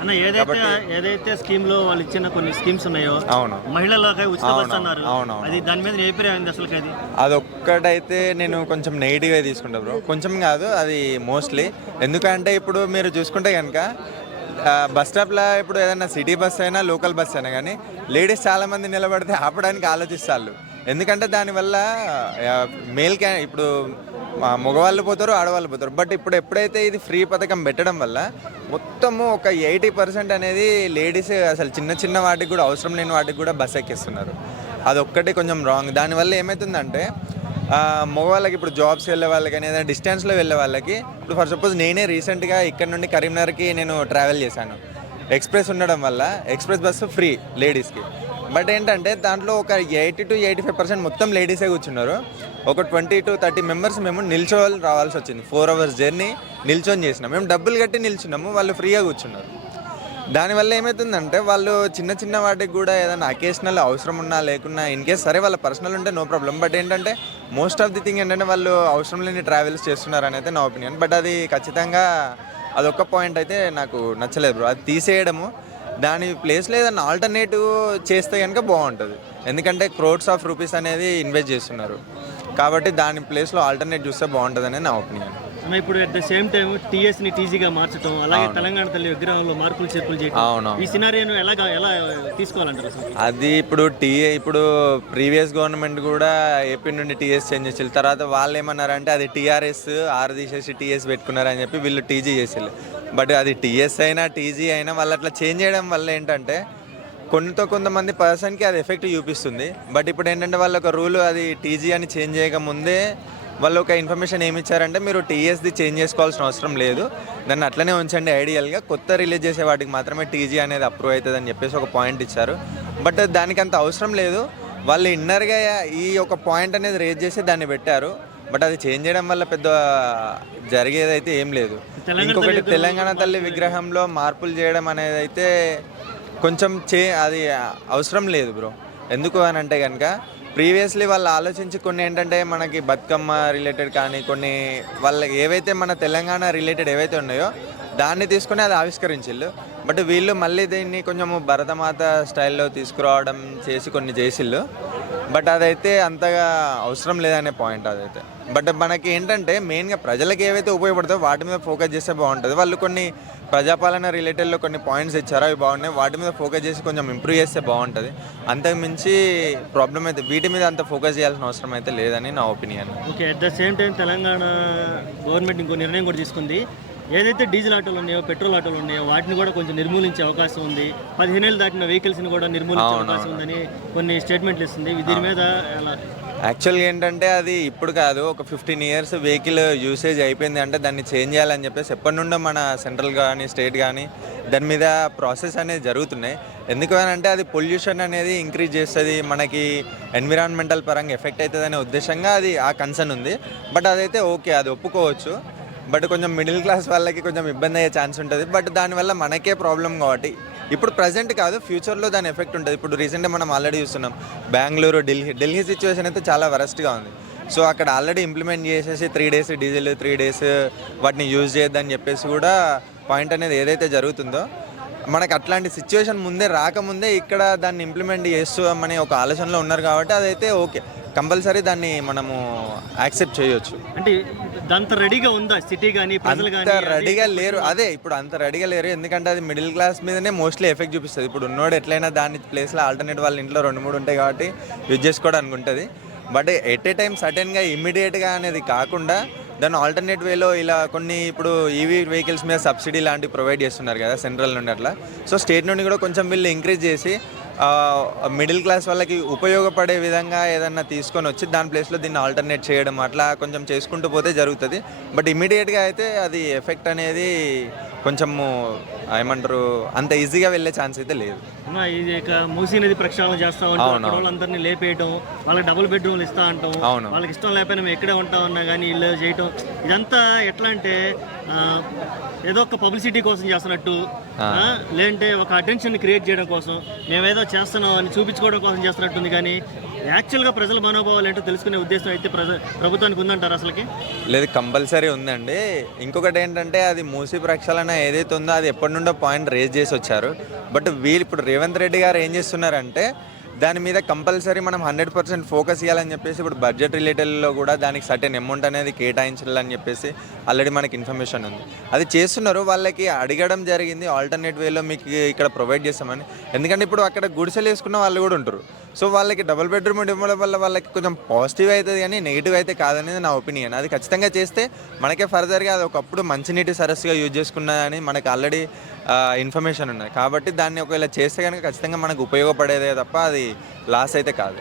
అన్న ఏదైతే స్కీమ్ లో వాళ్ళు ఇచ్చిన కొన్ని స్కీమ్స్ ఉన్నాయో, అవును, మహిళలకై ఉచిత బస్సు అన్నారు. అవును, అది దాని మీద ఏ అభిప్రాయం అసలు? అదొక్కటైతే నేను కొంచెం నెగిటివ్గా తీసుకుంటా బ్రో. కొంచెం కాదు, అది మోస్ట్లీ. ఎందుకంటే ఇప్పుడు మీరు చూసుకుంటే కనుక బస్ స్టాప్లో ఇప్పుడు ఏదైనా సిటీ బస్ అయినా లోకల్ బస్ అయినా కానీ లేడీస్ చాలామంది నిలబడితే ఆపడానికి ఆలోచిస్తారు. ఎందుకంటే దానివల్ల మేల్ ఇప్పుడు మగవాళ్ళు పోతారు, ఆడవాళ్ళు పోతారు. బట్ ఇప్పుడు ఎప్పుడైతే ఇది ఫ్రీ పథకం పెట్టడం వల్ల మొత్తము ఒక 80% అనేది లేడీస్ అసలు చిన్న చిన్న వాటికి కూడా, అవసరం లేని వాటికి కూడా బస్ ఎక్కిస్తున్నారు. అదొక్కటి కొంచెం రాంగ్. దానివల్ల ఏమవుతుందంటే మగవాళ్ళకి ఇప్పుడు జాబ్స్ వెళ్ళే వాళ్ళకి కానీ ఏదైనా డిస్టెన్స్లో వెళ్ళే వాళ్ళకి, ఇప్పుడు ఫర్ సపోజ్ నేనే రీసెంట్గా ఇక్కడ నుండి కరీంనగర్కి నేను ట్రావెల్ చేశాను. ఎక్స్ప్రెస్ ఉండడం వల్ల ఎక్స్ప్రెస్ బస్సు ఫ్రీ లేడీస్కి. బట్ ఏంటంటే దాంట్లో ఒక 80 to 85% మొత్తం లేడీసే కూర్చున్నారు. ఒక 20 to 30 మెంబర్స్ మేము నిల్చోవాలి రావాల్సి వచ్చింది. 4 hours జర్నీ నిల్చొని చేసినాం. మేము డబ్బులు కట్టి నిల్చున్నాము, వాళ్ళు ఫ్రీగా కూర్చున్నారు. దానివల్ల ఏమవుతుందంటే వాళ్ళు చిన్న చిన్న వాటికి కూడా ఏదైనా అకేషనల్ అవసరం ఉన్నా లేకున్నా, ఇన్ కేస్ సరే వాళ్ళ పర్సనల్ ఉంటే నో ప్రాబ్లం. బట్ ఏంటంటే మోస్ట్ ఆఫ్ ది థింగ్ ఏంటంటే వాళ్ళు అవసరం లేని ట్రావెల్స్ చేస్తున్నారు అని అయితే నా ఒపీనియన్. బట్ అది ఖచ్చితంగా అదొక్క పాయింట్ అయితే నాకు నచ్చలేదు బ్రో. అది తీసేయడము, దాని ప్లేస్లో ఏదైనా ఆల్టర్నేటివ్ చేస్తే కనుక బాగుంటుంది. ఎందుకంటే క్రోడ్స్ ఆఫ్ రూపీస్ అనేది ఇన్వెస్ట్ చేస్తున్నారు కాబట్టి దాని ప్లేస్లో ఆల్టర్నేట్ చూస్తే బాగుంటుంది అనేది నా ఒపీనియన్. ఇప్పుడు అట్ ద సేమ్ టైం టీఎస్ని టీజీగా మార్చడం, అలాగే తెలంగాణ తల్లి విగ్రహంలో మార్పులు చేర్పులు చేయడం, ఈ సినారియోను ఎలా తీసుకోవాలంటారు? అది ఇప్పుడు ప్రీవియస్ గవర్నమెంట్ కూడా ఏపీ నుండి టీఎస్ చేంజ్ చేసి తర్వాత వాళ్ళు ఏమన్నారంటే అది టీఆర్ఎస్ ఆర్ తీసేసి టీఎస్ పెట్టుకున్నారని చెప్పి వీళ్ళు టీజీ చేసేళ్ళు. బట్ అది టీఎస్ అయినా టీజీ అయినా వాళ్ళు అట్లా చేంజ్ చేయడం వల్ల ఏంటంటే కొంతమంది పర్సన్కి అది ఎఫెక్ట్ చూపిస్తుంది. బట్ ఇప్పుడు ఏంటంటే వాళ్ళు ఒక రూల్ అది టీజీ అని చేంజ్ చేయకముందే వాళ్ళు ఒక ఇన్ఫర్మేషన్ ఏమి ఇచ్చారంటే మీరు టీఎస్ది చేంజ్ చేసుకోవాల్సిన అవసరం లేదు, దాన్ని అట్లనే ఉంచండి. ఐడియల్గా కొత్త రిలీజ్ చేసే వాటికి మాత్రమే టీజీ అనేది అప్రూవ్ అవుతుంది అని చెప్పేసి ఒక పాయింట్ ఇచ్చారు. బట్ దానికి అంత అవసరం లేదు. వాళ్ళు ఇన్నర్గా ఈ ఒక పాయింట్ అనేది రేజ్ చేసి దాన్ని పెట్టారు. బట్ అది చేంజ్ చేయడం వల్ల పెద్ద జరిగేదైతే ఏం లేదు. ఇంకొకటి తెలంగాణ తల్లి విగ్రహంలో మార్పులు చేయడం అనేది అయితే కొంచెం అది అవసరం లేదు బ్రో. ఎందుకు అని అంటే కనుక ప్రీవియస్లీ వాళ్ళు ఆలోచించి కొన్ని ఏంటంటే మనకి బతుకమ్మ రిలేటెడ్ కానీ కొన్ని వాళ్ళకి ఏవైతే మన తెలంగాణ రిలేటెడ్ ఏవైతే ఉన్నాయో దాన్ని తీసుకుని అది ఆవిష్కరించిళ్ళు. బట్ వీళ్ళు మళ్ళీ దీన్ని కొంచెము భరతమాత స్టైల్లో తీసుకురావడం చేసి కొన్ని చేసిళ్ళు. బట్ అదైతే అంతగా అవసరం లేదనే పాయింట్ అదైతే. బట్ మనకి ఏంటంటే మెయిన్గా ప్రజలకు ఏవైతే ఉపయోగపడతాయో వాటి మీద ఫోకస్ చేస్తే బాగుంటుంది. వాళ్ళు కొన్ని ప్రజాపాలన రిలేటెడ్లో కొన్ని పాయింట్స్ ఇచ్చారో అవి బాగున్నాయి, వాటి మీద ఫోకస్ చేసి కొంచెం ఇంప్రూవ్ చేస్తే బాగుంటుంది. అంతకు మించి ప్రాబ్లం అయితే వీటి మీద అంత ఫోకస్ చేయాల్సిన అవసరం అయితే లేదని నా opinion. Okay, at the same time Telangana government ఇంకో నిర్ణయం కూడా తీసుకుంది. ఏదైతే డీజిల్ ఆటోలు ఉన్నాయో, పెట్రోల్ ఆటోలు ఉన్నాయో వాటిని కూడా కొంచెం నిర్మూలించే అవకాశం ఉంది. 15 ఏళ్ళు దాటిన వెహికల్స్ని కూడా నిర్మూలించే అవకాశం ఉందని కొన్ని స్టేట్మెంట్లు ఇస్తుంది. దీని మీద ఎలా? యాక్చువల్గా ఏంటంటే అది ఇప్పుడు కాదు, ఒక 15 years వెహికల్ యూసేజ్ అయిపోయింది అంటే దాన్ని చేంజ్ చేయాలని చెప్పేసి ఎప్పటి నుండో మన సెంట్రల్ కానీ స్టేట్ కానీ దాని మీద ప్రాసెస్ అనేది జరుగుతున్నాయి. ఎందుకు అని అంటే అది పొల్యూషన్ అనేది ఇంక్రీజ్ చేస్తుంది, మనకి ఎన్విరాన్మెంటల్ పరంగా ఎఫెక్ట్ అవుతుంది అనే ఉద్దేశంగా అది ఆ కన్సర్న్ ఉంది. బట్ అదైతే ఓకే, అది ఒప్పుకోవచ్చు. బట్ కొంచెం మిడిల్ క్లాస్ వాళ్ళకి కొంచెం ఇబ్బంది అయ్యే ఛాన్స్ ఉంటుంది. బట్ దానివల్ల మనకే ప్రాబ్లం కాబట్టి ఇప్పుడు ప్రజెంట్ కాదు, ఫ్యూచర్లో దాని ఎఫెక్ట్ ఉంటుంది. ఇప్పుడు రీసెంట్గా మనం ఆల్రెడీ చూస్తున్నాం బెంగళూరు, ఢిల్లీ సిచ్యువేషన్ అయితే చాలా వరస్ట్గా ఉంది. సో అక్కడ ఆల్రెడీ ఇంప్లిమెంట్ చేసేసి 3 days డీజిల్, 3 days వాటిని యూజ్ చేయొద్దని చెప్పేసి కూడా పాయింట్ అనేది ఏదైతే జరుగుతుందో, మనకు అట్లాంటి సిచ్యువేషన్ ముందే రాకముందే ఇక్కడ దాన్ని ఇంప్లిమెంట్ చేస్తామని ఒక ఆలోచనలో ఉన్నారు కాబట్టి అదైతే ఓకే, కంపల్సరీ దాన్ని మనము యాక్సెప్ట్ చేయొచ్చు. అంటే అంత రెడీగా ఉందా సిటీ కానీ ప్రజలు కానీ? అంత రెడీగా లేరు. అదే ఇప్పుడు అంత రెడీగా లేరు, ఎందుకంటే అది మిడిల్ క్లాస్ మీదనే మోస్ట్లీ ఎఫెక్ట్ చూపిస్తుంది. ఇప్పుడు ఉన్నోడు ఎట్లయినా దాని ప్లేస్లో ఆల్టర్నేట్ వాళ్ళ ఇంట్లో 2-3 ఉంటాయి కాబట్టి యూజ్ చేసుకోవడానికి ఉంటుంది. బట్ ఎట్ ఏ టైం సడన్గా ఇమ్మీడియట్గా అనేది కాకుండా దాన్ని ఆల్టర్నేట్ వేలో ఇలా కొన్ని ఇప్పుడు ఈవీ వెహికల్స్ మీద సబ్సిడీ లాంటివి ప్రొవైడ్ చేస్తున్నారు కదా సెంట్రల్ నుండి అట్లా. సో స్టేట్ నుండి కూడా కొంచెం వీళ్ళు ఇంక్రీజ్ చేసి మిడిల్ క్లాస్ వాళ్ళకి ఉపయోగపడే విధంగా ఏదన్నా తీసుకొని వచ్చి దాని ప్లేస్లో దీన్ని ఆల్టర్నేట్ చేయడం అట్లా కొంచెం చేసుకుంటూ పోతే జరుగుతుంది. బట్ ఇమీడియట్గా అయితే అది ఎఫెక్ట్ అనేది కొంచెము ఏమంటారు అంత ఈజీగా వెళ్ళే ఛాన్స్ అయితే లేదు. ఇది మూసీ నది ప్రక్షాళన చేస్తా ఉంటాం, వాళ్ళందరినీ లేపేయటం, వాళ్ళకి డబుల్ బెడ్రూమ్లు ఇస్తా అంటాం, వాళ్ళకి ఇష్టం లేకపోయినా మేము ఎక్కడే ఉంటామన్నా కానీ ఇల్లు చేయటం, ఇదంతా ఎట్లా అంటే ఏదో ఒక పబ్లిసిటీ కోసం చేస్తున్నట్టు, లేదంటే ఒక అటెన్షన్ క్రియేట్ చేయడం కోసం మేమేదో చేస్తున్నాం అని చూపించుకోవడం కోసం చేస్తున్నట్టుంది. కానీ యాక్చువల్గా ప్రజల మనోభావాలు ఏంటో తెలుసుకునే ఉద్దేశం అయితే ప్రభుత్వానికి ఉందంటారు అసలుకి? లేదు, కంపల్సరీ ఉందండి. ఇంకొకటి ఏంటంటే అది మూసీ ప్రక్షాళన ఏదైతే ఉందో అది ఎప్పటి నుండో పాయింట్ రేజ్ చేసి వచ్చారు. బట్ వీళ్ళు ఇప్పుడు రేవంత్ రెడ్డి గారు ఏం చేస్తున్నారంటే దాని మీద కంపల్సరీ మనం 100% ఫోకస్ చేయాలని చెప్పేసి ఇప్పుడు బడ్జెట్ రిలేటెడ్లో కూడా దానికి సర్టెన్ అమౌంట్ అనేది కేటాయించాలని చెప్పేసి ఆల్రెడీ మనకి ఇన్ఫర్మేషన్ ఉంది. అది చేస్తున్నారు. వాళ్ళకి అడగడం జరిగింది ఆల్టర్నేట్ వేలో మీకు ఇక్కడ ప్రొవైడ్ చేస్తామని. ఎందుకంటే ఇప్పుడు అక్కడ గుడిసెలు వేసుకున్న వాళ్ళు కూడా ఉంటారు. సో వాళ్ళకి డబుల్ బెడ్రూమ్ ఇవ్వడం వల్ల వాళ్ళకి కొంచెం పాజిటివ్ అవుతుంది కానీ నెగిటివ్ అయితే కాదనేది నా ఒపీనియన్. అది ఖచ్చితంగా చేస్తే మనకే ఫర్దర్గా అది ఒకప్పుడు మంచినీటి సరస్సుగా యూజ్ చేసుకున్నదని మనకు ఆల్రెడీ ఇన్ఫర్మేషన్ ఉన్నది. కాబట్టి దాన్ని ఒకవేళ చేస్తే కనుక ఖచ్చితంగా మనకు ఉపయోగపడేదే తప్ప అది లాస్ అయితే కాదు.